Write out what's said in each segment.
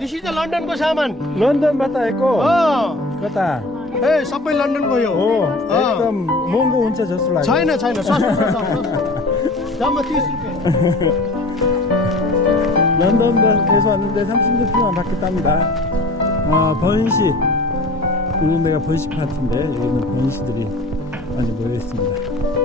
This is the लन्डनको सामान लन्डनबाट आएको अँ, कता ए सबै लन्डनको यो हो अँ। एकदम महँगो हुन्छ जस्तो लाग्यो छैन छैन सस्तो छ, सस्तो जम्मा तिस रुपियाँ 런던에서 왔는데 30분 동안 받겠답니다. 아, 번시. 오늘 내가 번시 파티인데 여기는 번시들이 많이 모여 있습니다.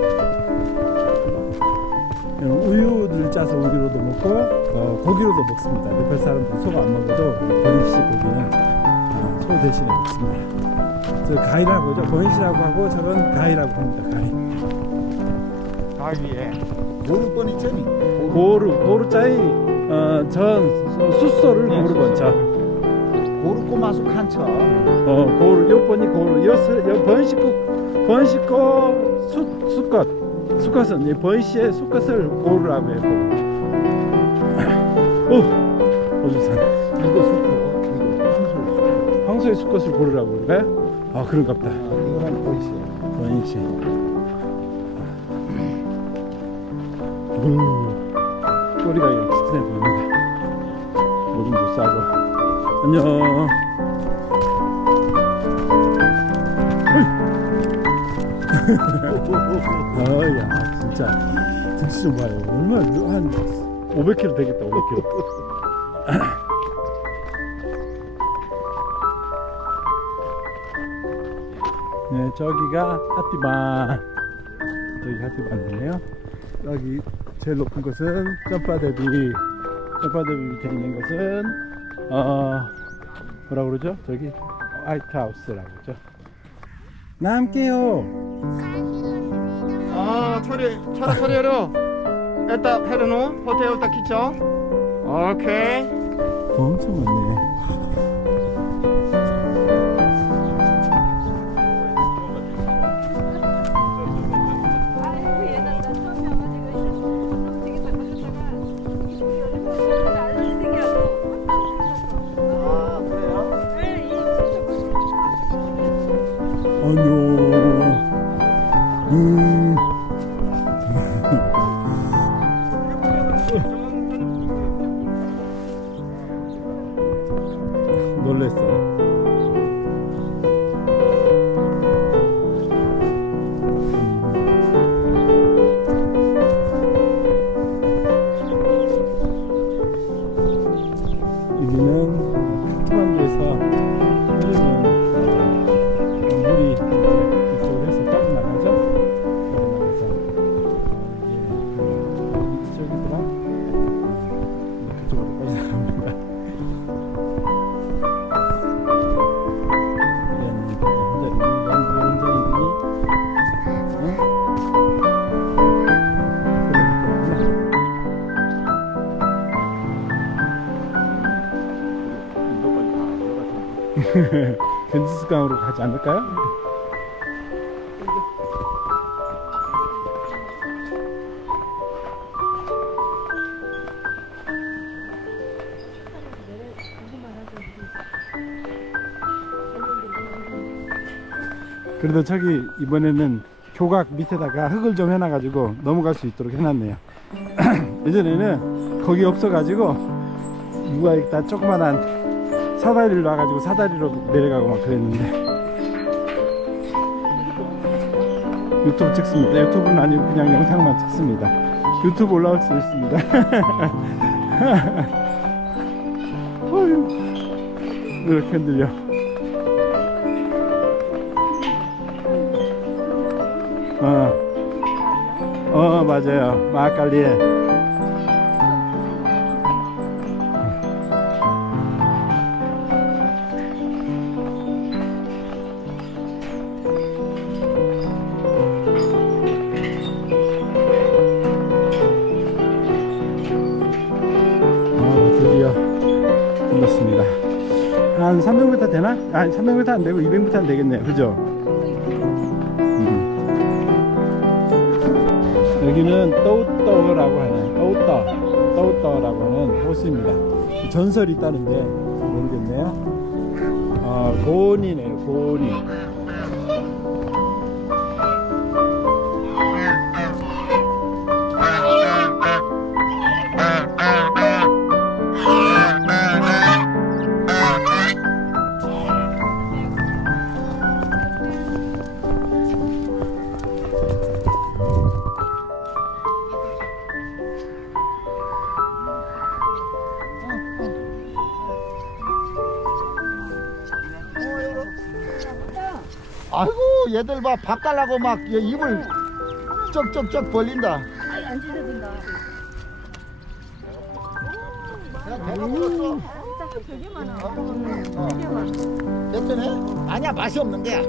이런 우유를 짜서 우유로도 먹고 어, 고기로도 먹습니다. 네팔 사람들 속안 먹어도 번시 고기는 아, 소 대신에 먹습니다. 저 가이라고 하죠. 번시라고 하고 저건 가이라고 합니다. 가이. 가위에 모르뻔 있잖니 고루 고루자의 어, 전 숫소를 네, 고루 번쳐. 고르고 마수 칸쳐 어, 고루, 요 번이 고루, 요, 번식국, 번식고 수, 수컷. 수컷은 이 번시의 수컷을 고루라고 해요. 오! 어주산. 이거 수고 이거 황소 수고 황소의 수컷을 고르라고 그럴까요? 아, 그런갑다. 이거만 보이세요 번시. 음, 꼬리가 이렇게 짙은해 보입니다. 오줌도 싸고. 안녕. 아야 진짜. 등치 좀 봐요. 얼마나 한 500kg 되겠다 500kg 네 저기가 하티반. 저기 하티반이네요. 여기 제일 높은 곳은 점파대비. 점파대비 밑에 있는 것은 어 뭐라 그러죠? 저기 화이트하우스라고 그러죠. 남게요 아, 처리, 차라 처리하러. 에따 페르노 호텔 딱 키쳐. 오케이. 엄청 많네 견지스강으로 가지 않을까요? 그래도 저기 이번에는 교각 밑에다가 흙을 좀 해놔가지고 넘어갈 수 있도록 해놨네요. 예전에는 거기 없어가지고 누가 다 조그만한 사다리를 놔가지고 사다리로 내려가고 막 그랬는데 유튜브 찍습니다. 유튜브는 아니고 그냥 영상만 찍습니다. 유튜브 올라올 수 있습니다. 이렇게 흔들려. 어, 어 맞아요. 마칼리에. 한 300m 되나? 아니 300m 안 되고 200m 안 되겠네요. 그죠? 음. 여기는 떠우떠라고 하는 떠우떠 떠우떠라고 하는 호수입니다. 전설이 있다는데 모르겠네요. 어, 고온이네요. 고온이. 아이고 얘들 봐밥 달라고 막 입을 쩍쩍쩍 벌린다. 아이 안 먹었어. 진짜 되게 많아. 어. 되게 많아. 됐더네? 아니야 맛이 없는데.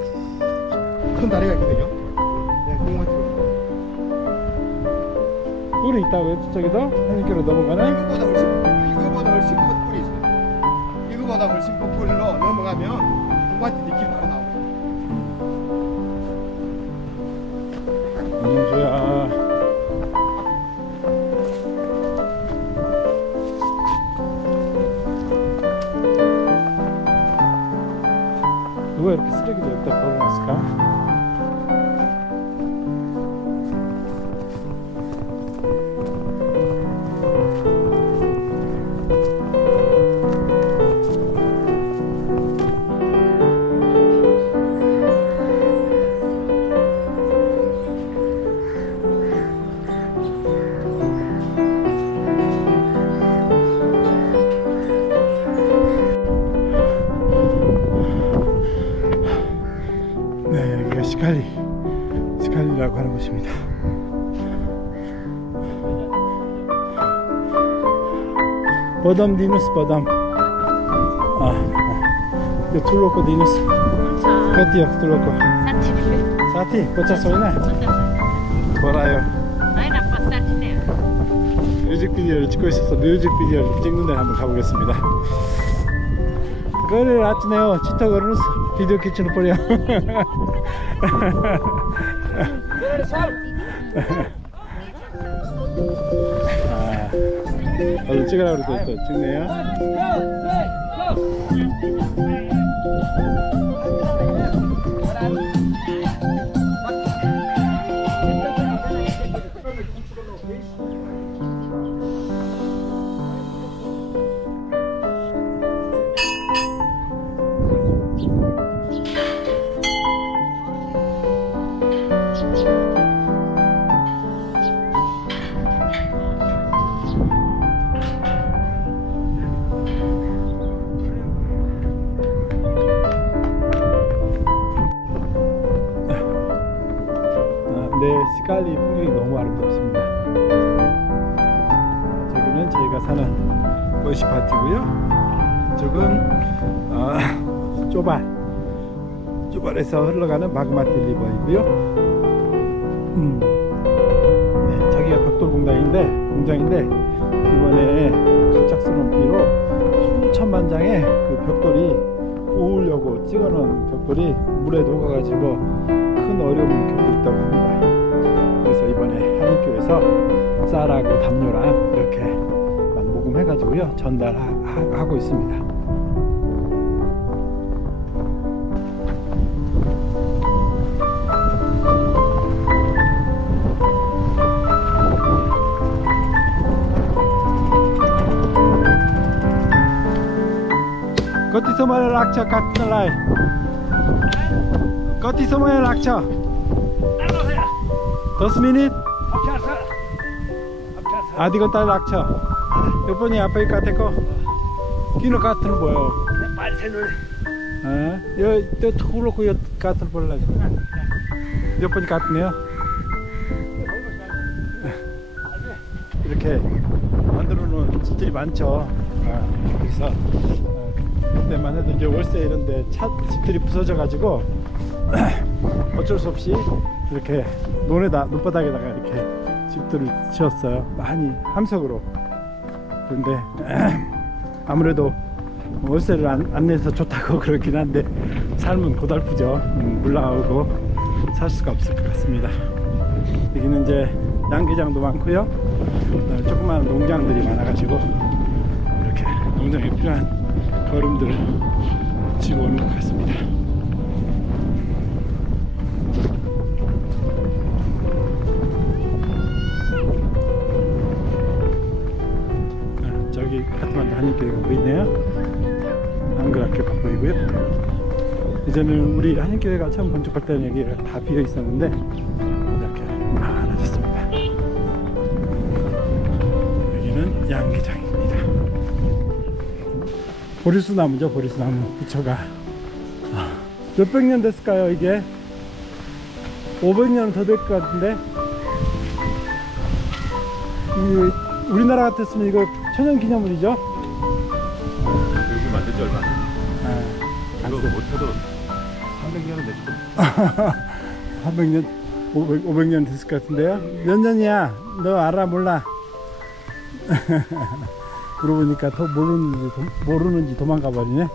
큰 다리가 있거든요. 네, 그것만 찍어. 있다고요? 저쪽에도? 한길로 넘어가네? 이거보다 훨씬 누가 이렇게 쓰레기를 여기다 버려놨을까? 곳입니다. 버담 디누스 버담. 아, 아. 이거 둘로코 디누스. 카티야 둘로코. 사티, 보차 소이나. 뭐라요? 뮤직비디오를 찍고 있어서 뮤직비디오를 찍는 데 한번 가보겠습니다. 그를 아치네요. 치타거는 비디오 키치는 버려. 아, 얼른 찍으라 그래도 또 찍네요. 네, 스칼리 풍경이 너무 아름답습니다. 아, 저기는 저희가 사는 버시 파티고요. 이쪽은 아, 쪼발, 쪼발에서 흘러가는 마그마티 리버이고요. 음, 네, 저기가 벽돌 공장인데 공장인데 이번에 갑작스러운 비로 수천만 장의 그 벽돌이 구우려고 찍어놓은 벽돌이 물에 녹아가지고 큰 어려움을 겪고 있다고 합니다. 이번에 한인교에서 쌀하고 담요랑 이렇게 막 모금해 가지고요 전달하고 있습니다. Semua lakcha kat nalai. Koti semua lakcha. 10 minit. आधी घंटा लाग्छ यो पनि आफै काटेको किन काट्नु भयो अँ, यो त्यो ठुलोको यो काट्नु पर्ला यो पनि काट्ने हो 이렇게 만들어 놓은 집들이 많죠 아, 여기서 어, 그때만 해도 이제 월세 이런데 차 집들이 부서져 가지고 어쩔 수 없이 이렇게 논에다 논바닥에다가 이렇게 집들을 지었어요. 많이 함석으로. 그런데 아무래도 월세를 안, 안 내서 좋다고 그렇긴 한데 삶은 고달프죠. 음, 물 나오고 살 수가 없을 것 같습니다. 여기는 이제 양계장도 많고요. 그다음에 조그마한 농장들이 많아가지고 이렇게 농장에 필요한 거름들을 집어오는 것 같습니다 한인교회가 보이네요 한글학교가 보이고요 이제는 우리 한인교회가 처음 건축할 때는 여기가 다 비어 있었는데 이렇게 많아졌습니다 여기는 양계장입니다 보리수 나무죠 보리수 나무 부처가 아, 몇백 년 됐을까요, 이게? 500년 더 될 것 같은데? 이, 우리나라 같았으면 이거 천연 기념물이죠? 여기 만든 지 얼마 안 됐어. 아, 이거 못해도 300년은 됐을 300년, 500, 500년 됐을 것 같은데요? 몇 년이야? 너 알아, 몰라? 물어보니까 더 모르는지, 도, 모르는지 도망가 버리네?